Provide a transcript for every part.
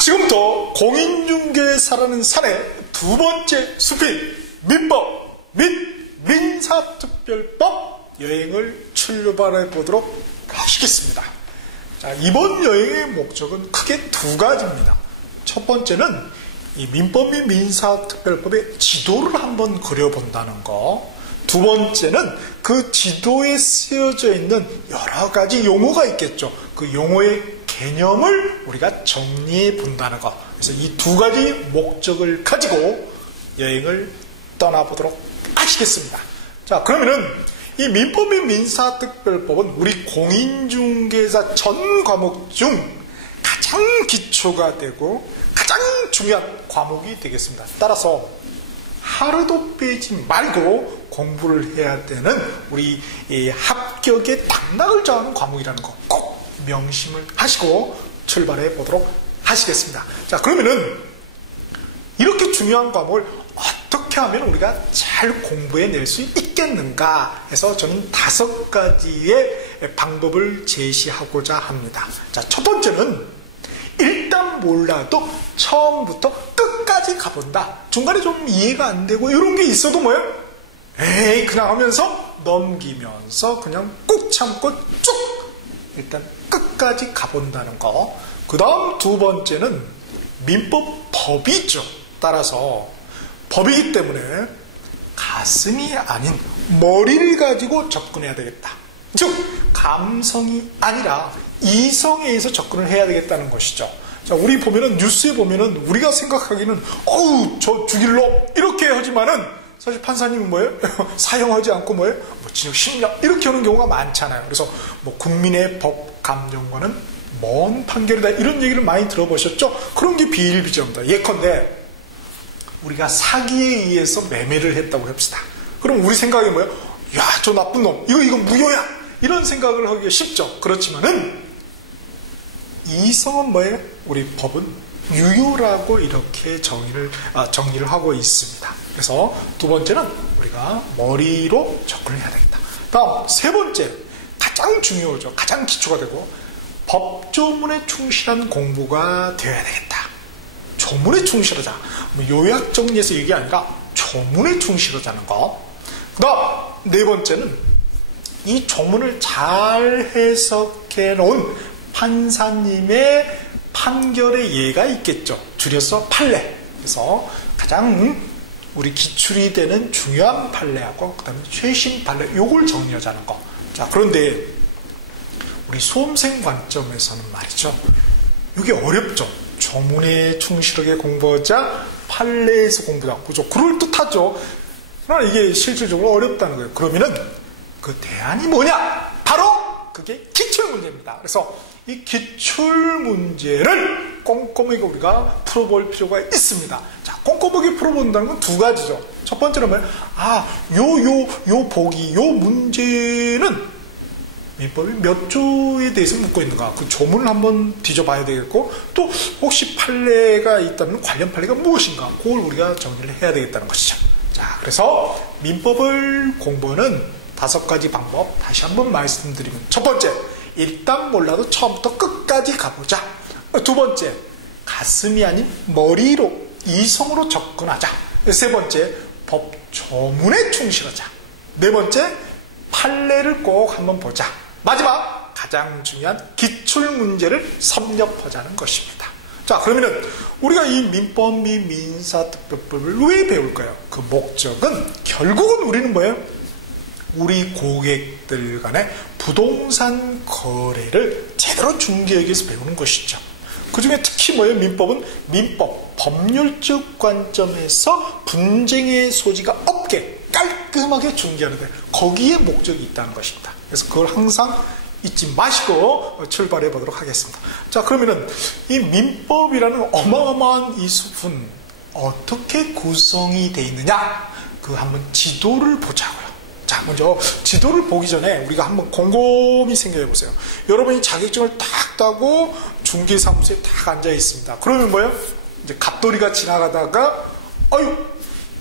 지금부터 공인중개사라는 산의 두 번째 숲인 민법 및 민사특별법 여행을 출발해 보도록 하시겠습니다. 자, 이번 여행의 목적은 크게 두 가지입니다. 첫 번째는 이 민법 및 민사특별법의 지도를 한번 그려본다는 거. 두 번째는 그 지도에 쓰여져 있는 여러 가지 용어가 있겠죠. 그 용어의 개념을 우리가 정리해 본다는 것. 그래서 이 두 가지 목적을 가지고 여행을 떠나보도록 하시겠습니다. 자, 그러면은 이 민법 및 민사특별법은 우리 공인중개사 전 과목 중 가장 기초가 되고 가장 중요한 과목이 되겠습니다. 따라서 하루도 빼지 말고 공부를 해야 되는 우리 합격의 당락을 정하는 과목이라는 거 꼭 명심을 하시고 출발해 보도록 하시겠습니다. 자, 그러면은 이렇게 중요한 과목을 어떻게 하면 우리가 잘 공부해낼 수 있겠는가 해서 저는 5가지의 방법을 제시하고자 합니다. 자, 첫 번째는 일단 몰라도 처음부터 끝까지 가본다. 중간에 좀 이해가 안 되고 이런 게 있어도 뭐예요? 에이, 그냥 하면서 넘기면서 그냥 꾹 참고 쭉 일단 끝까지 가본다는 거. 그 다음 두 번째는 민법 법이죠. 따라서 법이기 때문에 가슴이 아닌 머리를 가지고 접근해야 되겠다. 즉 감성이 아니라 이성에 의해서 접근을 해야 되겠다는 것이죠. 자, 우리 보면은 뉴스에 보면은 우리가 생각하기는 어우 저 죽일로 이렇게 하지만은 사실 판사님은 뭐예요? 사형하지 않고 뭐예요? 뭐 징역 10년 이렇게 하는 경우가 많잖아요. 그래서 뭐 국민의 법 감정과는 먼 판결이다 이런 얘기를 많이 들어보셨죠? 그런 게 비일비재합니다. 예컨대 우리가 사기에 의해서 매매를 했다고 합시다. 그럼 우리 생각이 뭐예요? 야, 저 나쁜 놈 이거 무효야 이런 생각을 하기가 쉽죠. 그렇지만은 이성은 뭐예요? 우리 법은 유효라고 이렇게 정의를 하고 있습니다. 그래서 두 번째는 우리가 머리로 접근을 해야 되겠다. 다음 세 번째 가장 중요하죠. 가장 기초가 되고 법조문에 충실한 공부가 되어야 되겠다. 조문에 충실하자. 뭐 요약 정리해서 얘기 아니라 조문에 충실하자는 거. 그 다음 네 번째는 이 조문을 잘 해석해 놓은 판사님의 판결의 예가 있겠죠. 줄여서 판례. 그래서 가장 우리 기출이 되는 중요한 판례하고 그 다음에 최신 판례 요걸 정리하자는 거. 자, 그런데 우리 수험생 관점에서는 말이죠. 이게 어렵죠. 조문에 충실하게 공부하자 판례에서 공부하자. 그죠? 그럴듯하죠. 그러나 이게 실질적으로 어렵다는 거예요. 그러면은 그 대안이 뭐냐? 바로 그게 기출문제입니다. 그래서 이 기출문제를 꼼꼼하게 우리가 풀어볼 필요가 있습니다. 자, 꼼꼼하게 풀어본다는 건 두 가지죠. 첫 번째는 뭐예요? 요 보기, 요 문제는 민법이 몇 조에 대해서 묻고 있는가? 그 조문을 한번 뒤져봐야 되겠고, 또 혹시 판례가 있다면 관련 판례가 무엇인가? 그걸 우리가 정리를 해야 되겠다는 것이죠. 자, 그래서 민법을 공부하는 5가지 방법 다시 한번 말씀드리면, 첫 번째, 일단 몰라도 처음부터 끝까지 가보자. 두 번째, 가슴이 아닌 머리로 이성으로 접근하자. 세 번째, 법 조문에 충실하자. 네 번째, 판례를 꼭 한번 보자. 마지막 가장 중요한 기출문제를 섭렵하자는 것입니다. 자, 그러면은 우리가 이 민법 및 민사특별법을 왜 배울까요? 그 목적은 결국은 우리는 뭐예요? 우리 고객들 간의 부동산 거래를 제대로 중개하기 위해서 배우는 것이죠. 그 중에 특히 뭐예요? 민법은 민법, 법률적 관점에서 분쟁의 소지가 없게 깔끔하게 중개하는데 거기에 목적이 있다는 것입니다. 그래서 그걸 항상 잊지 마시고 출발해 보도록 하겠습니다. 자, 그러면은 이 민법이라는 어마어마한 이 숲은 어떻게 구성이 되어 있느냐? 그 한번 지도를 보자고요. 자, 먼저 지도를 보기 전에 우리가 한번 곰곰이 생각해 보세요. 여러분이 자격증을 딱 따고 중개사무소에 딱 앉아 있습니다. 그러면 뭐예요? 이제 갑돌이가 지나가다가 아유,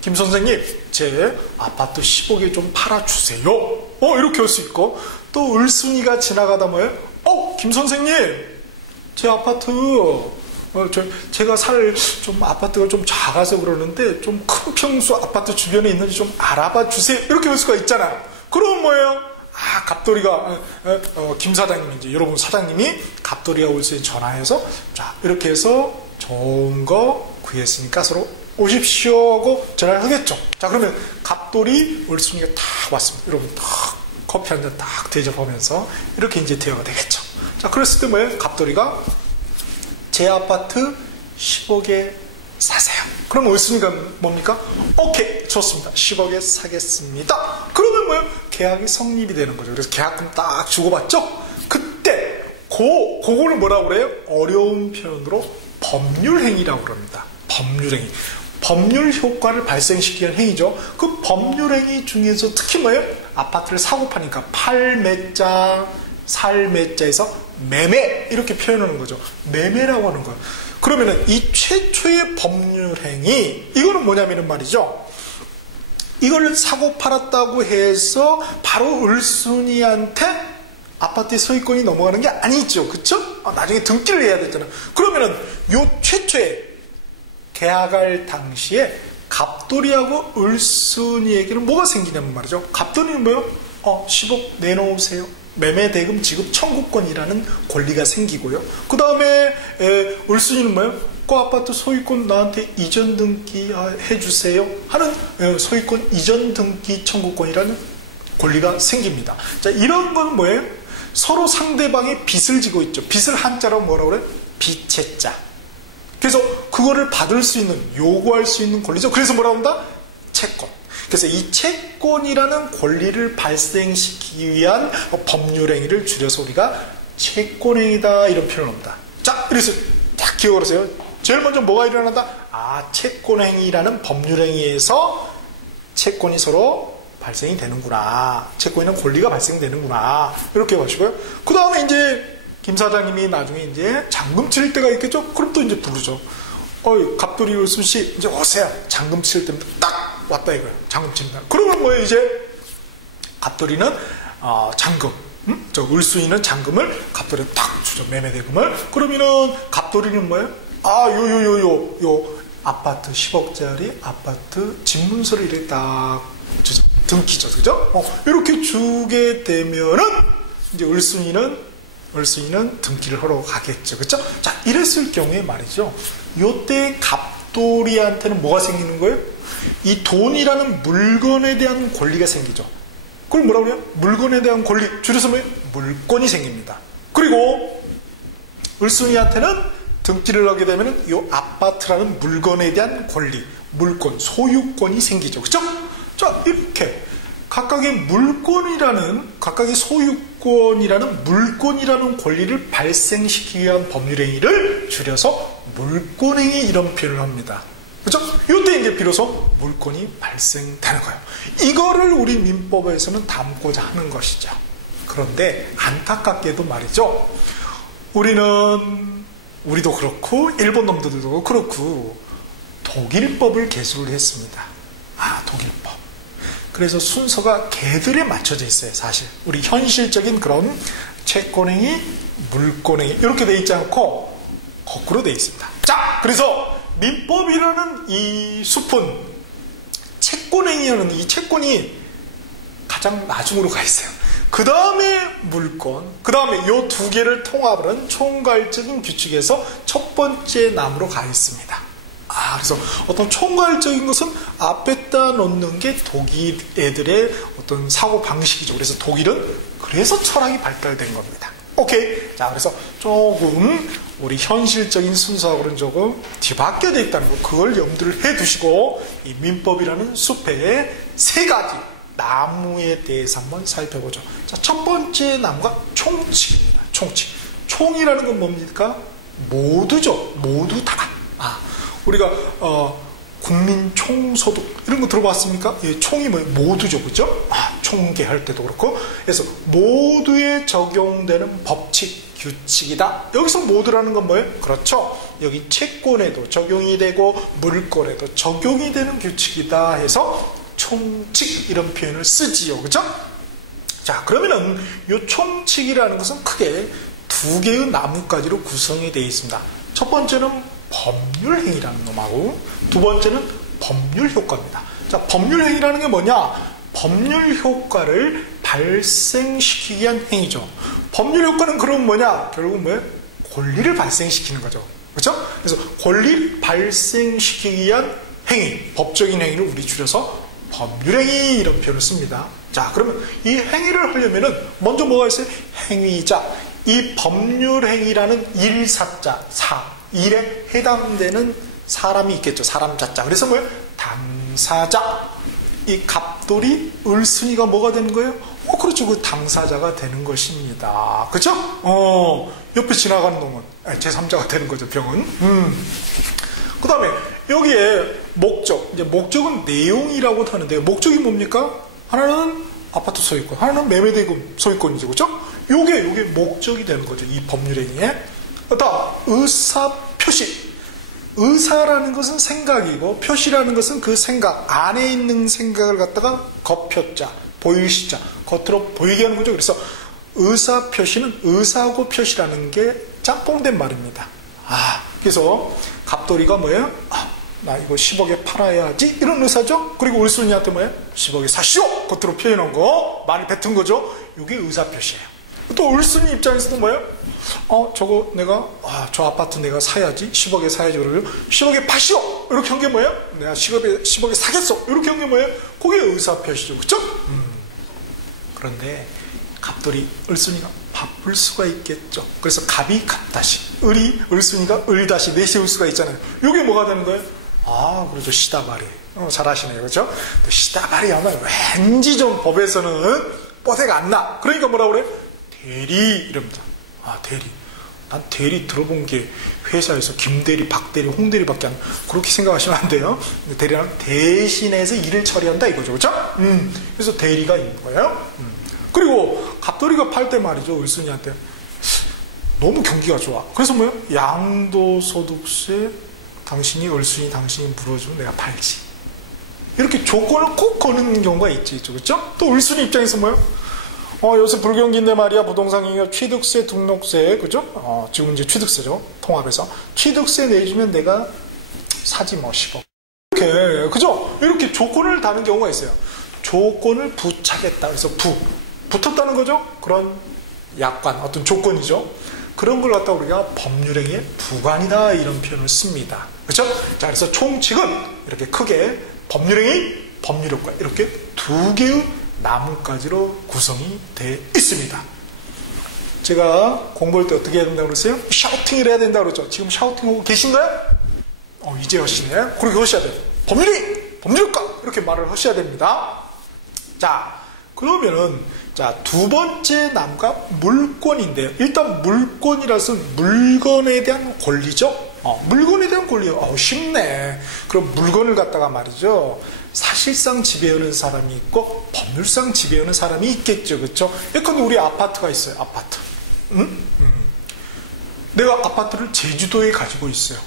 김 선생님, 제 아파트 10억에 좀 팔아주세요. 이렇게 할 수 있고, 또 을순이가 지나가다 뭐예요? 김 선생님, 제 아파트 제가 살 좀 아파트가 좀 작아서 그러는데 좀 큰 평수 아파트 주변에 있는지 좀 알아봐 주세요. 이렇게 할 수가 있잖아요. 그러면 뭐예요? 갑돌이가 김 사장님인지 여러분 사장님이 갑돌이가 울수에 전화해서 자 이렇게 해서 좋은 거 구했으니까 서로 오십시오 하고 전화를 하겠죠. 자 그러면 갑돌이 울순이가 딱 왔습니다. 여러분 딱 커피 한 잔 딱 대접하면서 이렇게 이제 대화가 되겠죠. 자 그랬을 때 뭐예요? 갑돌이가 제 아파트 10억에 사세요. 그럼 울순이가 뭡니까? 오케이 좋습니다. 10억에 사겠습니다. 그러면 뭐예요? 계약이 성립이 되는 거죠. 그래서 계약금 딱 주고받죠. 그때 그거를 뭐라고 그래요? 어려운 표현으로 법률행위라고 그럽니다. 법률행위. 법률 효과를 발생시키는 행위죠. 그 법률행위 중에서 특히 뭐예요? 아파트를 사고 파니까 팔매자, 살매자에서 매매 이렇게 표현하는 거죠. 매매라고 하는 거예요. 그러면은 이 최초의 법률행위 이거는 뭐냐면은 말이죠. 이걸 사고 팔았다고 해서 바로 을순이한테 아파트의 소유권이 넘어가는 게 아니죠. 그쵸? 나중에 등기를 해야 되잖아. 그러면은 요 최초의 계약할 당시에 갑돌이하고 을순이에게는 뭐가 생기냐면 말이죠. 갑돌이는 뭐요? 10억 내놓으세요. 매매 대금 지급 청구권이라는 권리가 생기고요. 그 다음에 을순이는 뭐예요? 그 아파트 소유권 나한테 이전 등기 해주세요 하는 소유권 이전 등기 청구권이라는 권리가 생깁니다. 자 이런 건 뭐예요? 서로 상대방의 빚을 지고 있죠. 빚을 한자로 뭐라고 그래요? 빚채자. 그래서 그거를 받을 수 있는 요구할 수 있는 권리죠. 그래서 뭐라고 한다? 채권. 그래서 이 채권이라는 권리를 발생시키기 위한 법률행위를 줄여서 우리가 채권행위다 이런 표현을 합니다. 자, 그래서 딱 기억을 하세요. 제일 먼저 뭐가 일어난다? 채권행위라는 법률행위에서 채권이 서로 발생이 되는구나. 채권이라는 권리가 발생되는구나. 이렇게 보시고요. 그 다음에 이제 김 사장님이 나중에 이제 잔금 치를 때가 있겠죠? 그럼 또 이제 부르죠. 갑돌이 을순씨 이제 오세요. 잔금 치를 때부터 딱 왔다 이거예요. 잔금 친다. 그러면 뭐예요? 이제 갑돌이는 잔금, 저 을순이는 잔금을 갑돌이에 딱 주죠. 매매대금을. 그러면은 갑돌이는 뭐예요? 요 아파트 10억짜리 아파트 집문서를 이렇게 딱 주죠. 등기죠, 그죠? 이렇게 주게 되면은 이제 을순이는 등기를 하러 가겠죠. 그쵸? 자, 이랬을 경우에 말이죠. 요때 갑돌이한테는 뭐가 생기는 거예요? 이 돈이라는 물건에 대한 권리가 생기죠. 그걸 뭐라고 그래요? 물건에 대한 권리. 줄여서 뭐예요? 물권이 생깁니다. 그리고 을순이한테는 등기를 하게 되면 이 아파트라는 물건에 대한 권리, 물권, 소유권이 생기죠. 그쵸? 자, 이렇게. 각각의 소유권이라는 물권이라는 권리를 발생시키기 위한 법률행위를 줄여서 물권행위 이런 표현을 합니다. 그렇죠? 이때 이제 비로소 물권이 발생되는 거예요. 이거를 우리 민법에서는 담고자 하는 것이죠. 그런데 안타깝게도 말이죠. 우리도 그렇고 일본 놈들도 그렇고 독일법을 개수를 했습니다. 독일법. 그래서 순서가 걔들에 맞춰져 있어요. 사실 우리 현실적인 그런 채권행위, 물권행위 이렇게 돼 있지 않고 거꾸로 돼 있습니다. 자, 그래서 민법이라는 이 숲은 채권행위라는 이 채권이 가장 나중으로 가 있어요. 그 다음에 물권, 그 다음에 이 두 개를 통합하는 총괄적인 규칙에서 첫 번째 나무로 가 있습니다. 그래서 어떤 총괄적인 것은 앞에다 놓는 게 독일 애들의 어떤 사고 방식이죠. 그래서 독일은 그래서 철학이 발달된 겁니다. 오케이. 자, 그래서 조금 우리 현실적인 순서하고는 조금 뒤바뀌어 져 있다는 거, 그걸 염두를 해 두시고 이 민법이라는 숲의 세 가지 나무에 대해서 한번 살펴보죠. 자, 첫 번째 나무가 총칙입니다. 총칙. 총이라는 건 뭡니까? 모두죠. 모두 다. 우리가 국민 총소득 이런 거 들어봤습니까? 총이 모두죠, 그죠? 총계 할 때도 그렇고. 그래서 모두에 적용되는 법칙, 규칙이다. 여기서 모두라는 건 뭐예요? 그렇죠. 여기 채권에도 적용이 되고 물권에도 적용이 되는 규칙이다 해서 총칙 이런 표현을 쓰지요, 그죠? 자, 그러면은 이 총칙이라는 것은 크게 두 개의 나뭇가지로 구성이 되어 있습니다. 첫 번째는 법률행위라는 놈하고 두 번째는 법률효과입니다. 자, 법률행위라는 게 뭐냐? 법률 효과를 발생시키기 위한 행위죠. 법률 효과는 그럼 뭐냐? 결국 뭐예요? 권리를 발생시키는 거죠. 그렇죠? 그래서 권리 발생시키기 위한 행위, 법적인 행위를 우리 줄여서 법률행위 이런 표현을 씁니다. 자, 그러면 이 행위를 하려면은 먼저 뭐가 있어요? 행위자. 이 법률행위라는 일사자, 일에 해당되는 사람이 있겠죠. 사람 자자. 그래서 뭐예요? 당사자. 이 갑돌이, 을순이가 뭐가 되는 거예요? 그렇죠. 그 당사자가 되는 것입니다. 그렇죠? 옆에 지나가는 놈은 제3자가 되는 거죠. 병은. 그 다음에 여기에 목적. 이제 목적은 내용이라고 하는데요. 목적이 뭡니까? 하나는 아파트 소유권, 하나는 매매대금 소유권이죠. 그렇죠? 요게 목적이 되는 거죠. 이 법률행위에. 다음 의사 표시. 의사라는 것은 생각이고 표시라는 것은 그 생각 안에 있는 생각을 갖다가 겉표자, 보일시자, 겉으로 보이게 하는 거죠. 그래서 의사 표시는 의사하고 표시라는 게 짬뽕된 말입니다. 그래서 갑돌이가 뭐예요? 나 이거 10억에 팔아야지 이런 의사죠. 그리고 을순이한테 뭐예요? 10억에 사시오! 겉으로 표현한 거, 말을 뱉은 거죠. 이게 의사 표시예요. 또 을순이 입장에서도 뭐예요? 저거 내가 저 아파트 내가 사야지, 10억에 사야지. 그러고 10억에 파시오! 이렇게 한 게 뭐예요? 내가 10억에 사겠어! 이렇게 한 게 뭐예요? 그게 의사 표시죠. 그쵸? 그런데 갑돌이 을순이가 바쁠 수가 있겠죠. 그래서 갑이 갑다시, 을이 을순이가 을다시 내세울 수가 있잖아요. 이게 뭐가 되는 거예요? 그렇죠. 시다발이. 잘 아시네요. 그렇죠? 또 시다발이 하면 왠지 좀 법에서는 뽀대가 안 나. 그러니까 뭐라고 그래요? 대리 이럽니다. 대리. 난 대리 들어본 게 회사에서 김대리, 박대리, 홍대리밖에 안 그렇게 생각하시면 안 돼요. 대리는 대신해서 일을 처리한다 이거죠. 그렇죠? 그래서 대리가 있는 거예요. 그리고 갑돌이가 팔 때 말이죠. 을순이한테 너무 경기가 좋아. 그래서 뭐예요? 양도소득세 당신이 을순이 당신이 물어주면 내가 팔지. 이렇게 조건을 꼭 거는 경우가 있지. 그렇죠? 또 을순이 입장에서 뭐예요? 요새 불경기인데 말이야, 부동산 경기가 취득세, 등록세, 그죠? 지금 이제 취득세죠. 통합해서. 취득세 내주면 내가 사지 뭐 10억. 이렇게, 그죠? 이렇게 조건을 다는 경우가 있어요. 조건을 부착했다. 그래서 붙었다는 거죠? 그런 약관, 어떤 조건이죠. 그런 걸 갖다 우리가 법률행위의 부관이다. 이런 표현을 씁니다. 그죠? 자, 그래서 총칙은 이렇게 크게 법률행위, 법률효과, 이렇게 두 개의 나뭇가지로 구성이 되어 있습니다. 제가 공부할 때 어떻게 해야 된다고 그랬어요? 샤우팅을 해야 된다고 그랬죠. 지금 샤우팅하고 계신가요? 이제 하시네. 그렇게 하셔야 돼요. 법률이, 법률효과 이렇게 말을 하셔야 됩니다. 자, 그러면은 두 번째 나무가 물권인데요. 일단 물권이라서 물건에 대한 권리죠. 물건에 대한 권리요. 쉽네. 그럼 물건을 갖다가 말이죠. 사실상 지배하는 사람이 있고 법률상 지배하는 사람이 있겠죠. 그렇죠? 예컨대 우리 아파트가 있어요. 아파트. 내가 아파트를 제주도에 가지고 있어요.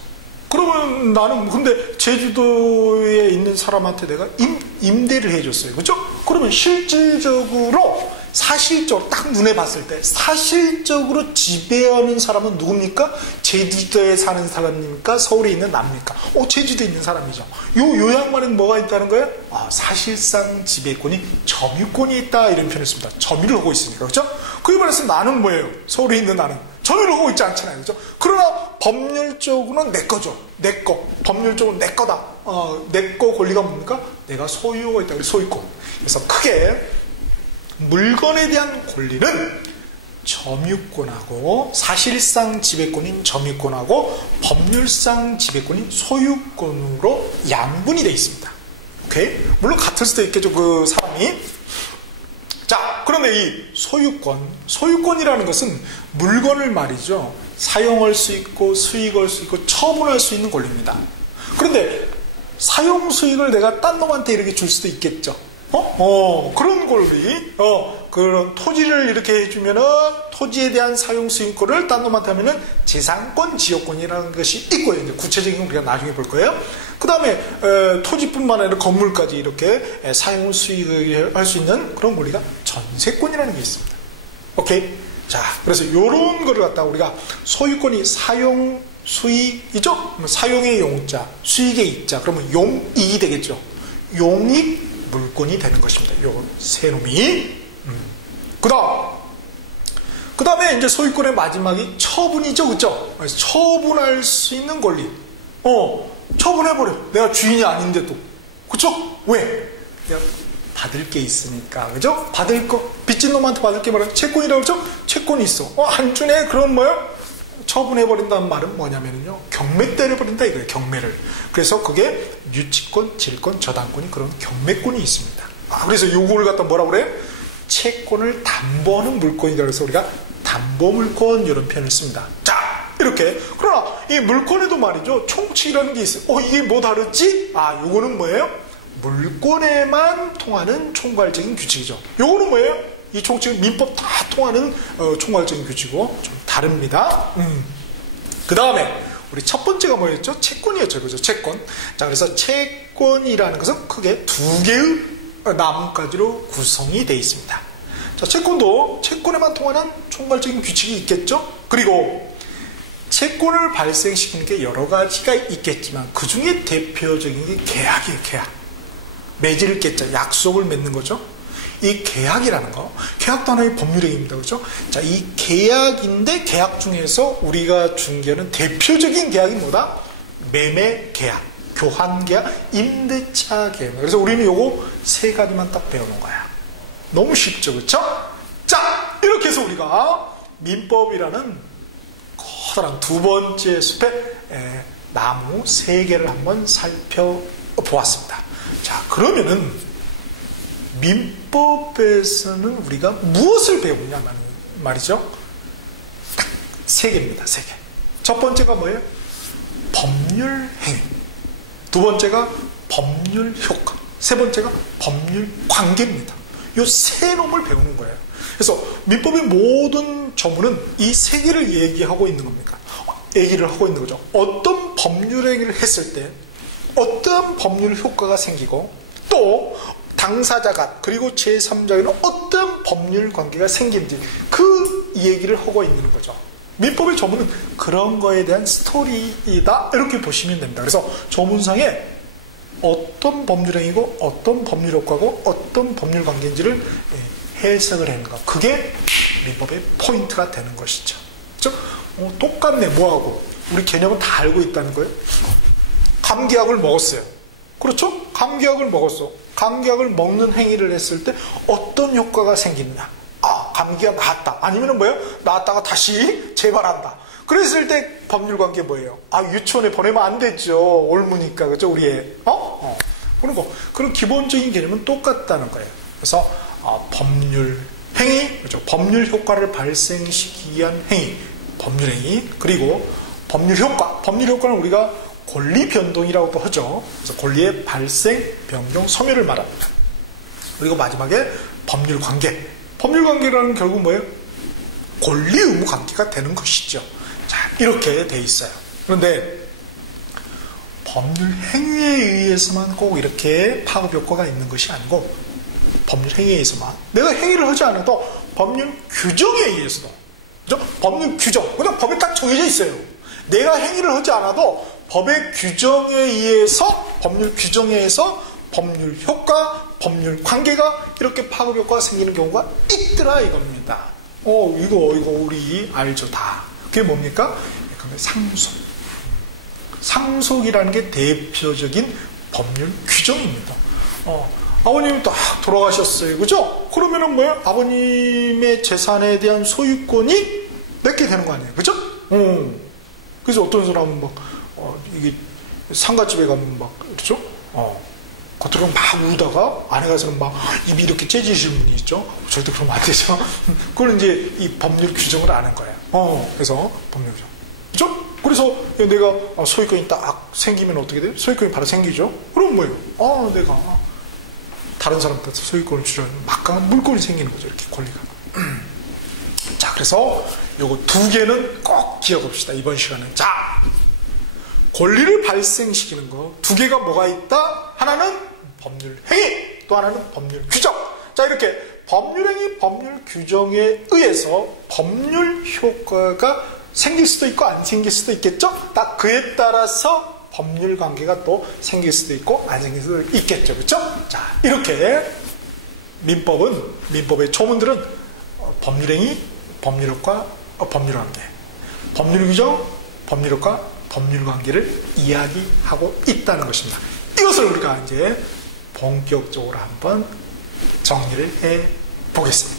그러면 나는 근데 제주도에 있는 사람한테 내가 임대를 해줬어요. 그렇죠? 그러면 실질적으로 사실적으로 딱 눈에 봤을 때 사실적으로 지배하는 사람은 누굽니까? 제주도에 사는 사람입니까? 서울에 있는 남입니까? 제주도에 있는 사람이죠. 요 양반은 뭐가 있다는 거예요? 사실상 지배권이 점유권이 있다 이런 표현을 씁니다. 점유를 하고 있으니까. 그렇죠? 그에 반해서 나는 뭐예요? 서울에 있는 나는 점유를 하고 있지 않잖아요. 그렇죠? 그러나 법률적으로는 내 거죠. 내 거. 법률적으로 내 거다. 내 거 권리가 뭡니까? 내가 소유하고 있다. 소유권. 그래서 크게 물건에 대한 권리는 점유권하고 사실상 지배권인 점유권하고 법률상 지배권인 소유권으로 양분이 되어 있습니다. 오케이? 물론 같을 수도 있겠죠. 그 사람이. 자, 그런데 이 소유권이라는 것은 물건을 말이죠. 사용할 수 있고 수익할 수 있고 처분할 수 있는 권리입니다. 그런데 사용 수익을 내가 딴 놈한테 이렇게 줄 수도 있겠죠. 그런 권리, 그런 토지를 이렇게 해주면은 토지에 대한 사용 수익권을 딴 놈한테 하면은 재산권, 지역권이라는 것이 있고요. 이제 구체적인 건 우리가 나중에 볼 거예요. 그 다음에 토지뿐만 아니라 건물까지 이렇게 사용 수익을 할 수 있는 그런 권리가 전세권이라는 게 있습니다. 오케이? 자, 그래서 이런 거를 갖다가 우리가 소유권이 사용 수익이죠? 사용의 용자, 수익의 익자. 그러면 용익이 되겠죠. 용익 물권이 되는 것입니다. 요 세 놈이. 그 다음에 이제 소유권의 마지막이 처분이죠. 그죠? 그래서 처분할 수 있는 권리. 처분해버려. 내가 주인이 아닌데도. 그쵸? 왜? 내가 받을 게 있으니까. 그죠? 받을 거. 빚진 놈한테 받을 게 뭐라? 채권이라고 그러죠? 채권이 있어. 안 주네? 그럼 뭐야? 처분해버린다는 말은 뭐냐면요. 경매 때려버린다 이거예요. 경매를. 그래서 그게 유치권, 질권, 저당권이 그런 경매권이 있습니다. 그래서 요거를 갖다 뭐라 그래요? 채권을 담보하는 물건이다. 그래서 우리가 담보물권 이런 표현을 씁니다. 자, 이렇게. 그러나 이 물권에도 말이죠. 총칙이라는 게 있어요. 이게 뭐 다르지? 요거는 뭐예요? 물권에만 통하는 총괄적인 규칙이죠. 요거는 뭐예요? 이 총칙은 민법 다 통하는 총괄적인 규칙이고 좀 다릅니다. 그 다음에 우리 첫 번째가 뭐였죠? 채권이었죠. 그죠? 채권. 자, 그래서 채권이라는 것은 크게 두 개의 나뭇가지로 구성이 되어 있습니다. 자, 채권도 채권에만 통하는 총괄적인 규칙이 있겠죠? 그리고 채권을 발생시키는 게 여러 가지가 있겠지만 그 중에 대표적인 게 계약이에요. 계약. 맺을 계자, 약속을 맺는 거죠. 이 계약이라는 거, 계약도 하나의 법률행위입니다. 그렇죠? 자, 이 계약인데 계약 중에서 우리가 중개하는 대표적인 계약이 뭐다? 매매 계약, 교환 계약, 임대차 계약. 그래서 우리는 요거 세 가지만 딱 배우는 거야. 너무 쉽죠, 그렇죠? 자, 이렇게 해서 우리가 민법이라는 커다란 두 번째 숲의 나무 세 개를 한번 살펴보았습니다. 자, 그러면은 민법에서는 우리가 무엇을 배우냐 말이죠? 딱 세 개입니다. 세 개. 첫 번째가 뭐예요? 법률 행위. 두 번째가 법률 효과. 세 번째가 법률 관계입니다. 이 세 놈을 배우는 거예요. 그래서 민법의 모든 조문은 이 세 개를 얘기하고 있는 겁니까? 얘기를 하고 있는 거죠. 어떤 법률 행위를 했을 때 어떤 법률 효과가 생기고 또 당사자가 그리고 제3자에는 어떤 법률 관계가 생긴지 그 얘기를 하고 있는 거죠. 민법의 조문은 그런 거에 대한 스토리이다 이렇게 보시면 됩니다. 그래서 조문상에 어떤 법률행위고 어떤 법률 효과고 어떤 법률 관계인지를 해석을 하는 것, 그게 민법의 포인트가 되는 것이죠. 그렇죠? 똑같네 뭐하고 우리 개념은 다 알고 있다는 거예요. 감기약을 먹었어요. 그렇죠? 감기약을 먹었어. 감기약을 먹는 행위를 했을 때 어떤 효과가 생기느냐? 감기가 나았다. 아니면 뭐예요? 나았다가 다시 재발한다. 그랬을 때 법률관계 뭐예요? 유치원에 보내면 안 되죠. 올무니까. 그죠? 우리 애. 그리고 그런 기본적인 개념은 똑같다는 거예요. 그래서 법률 행위, 그렇죠? 법률 효과를 발생시키기 위한 행위, 법률 행위, 그리고 법률 효과. 법률 효과는 우리가 권리 변동이라고도 하죠. 그래서 권리의 발생, 변경, 소멸을 말합니다. 그리고 마지막에 법률 관계. 법률 관계라는 결국 뭐예요? 권리 의무 관계가 되는 것이죠. 자, 이렇게 돼 있어요. 그런데 법률 행위에 의해서만 꼭 이렇게 파급 효과가 있는 것이 아니고 법률 행위에 의해서만 내가 행위를 하지 않아도 법률 규정에 의해서도 그죠? 법률 규정. 그냥 법에 딱 정해져 있어요. 내가 행위를 하지 않아도 법의 규정에 의해서 법률 규정에 의해서 법률 효과, 법률 관계가 이렇게 파급 효과가 생기는 경우가 있더라 이겁니다. 이거 우리 알죠 다. 그게 뭡니까? 상속. 상속이라는 게 대표적인 법률 규정입니다. 아버님이 딱 돌아가셨어요, 그죠? 그러면은 뭐예요? 아버님의 재산에 대한 소유권이 내게 되는 거 아니에요, 그죠? 그래서 어떤 사람은 막 이게 상가집에 가면 막 그렇죠? 겉으로 막 우다가 안에 가서는 막 입이 이렇게 째지시는 분이 있죠. 절대 그러면 안 되죠. 그걸 이제 이 법률 규정을 아는 거예요. 그래서 법률 규정. 그렇죠? 그래서 내가 소유권이 딱 생기면 어떻게 돼요? 소유권이 바로 생기죠. 그럼 뭐예요? 내가 다른 사람한테 소유권을 주려는 막강한 물권이 생기는 거죠. 이렇게 권리가. 자, 그래서 요거 두 개는 꼭 기억합시다. 이번 시간은. 자, 권리를 발생시키는 거 두 개가 뭐가 있다? 하나는 법률 행위, 또 하나는 법률 규정. 자, 이렇게 법률 행위, 법률 규정에 의해서 법률 효과가 생길 수도 있고 안 생길 수도 있겠죠? 딱 그에 따라서 법률 관계가 또 생길 수도 있고 안 생길 수도 있겠죠. 그렇죠? 자, 이렇게 민법의 조문들은 법률행위, 법률효과, 법률관계, 법률규정, 법률효과, 법률관계를 이야기하고 있다는 것입니다. 이것을 우리가 이제 본격적으로 한번 정리를 해 보겠습니다.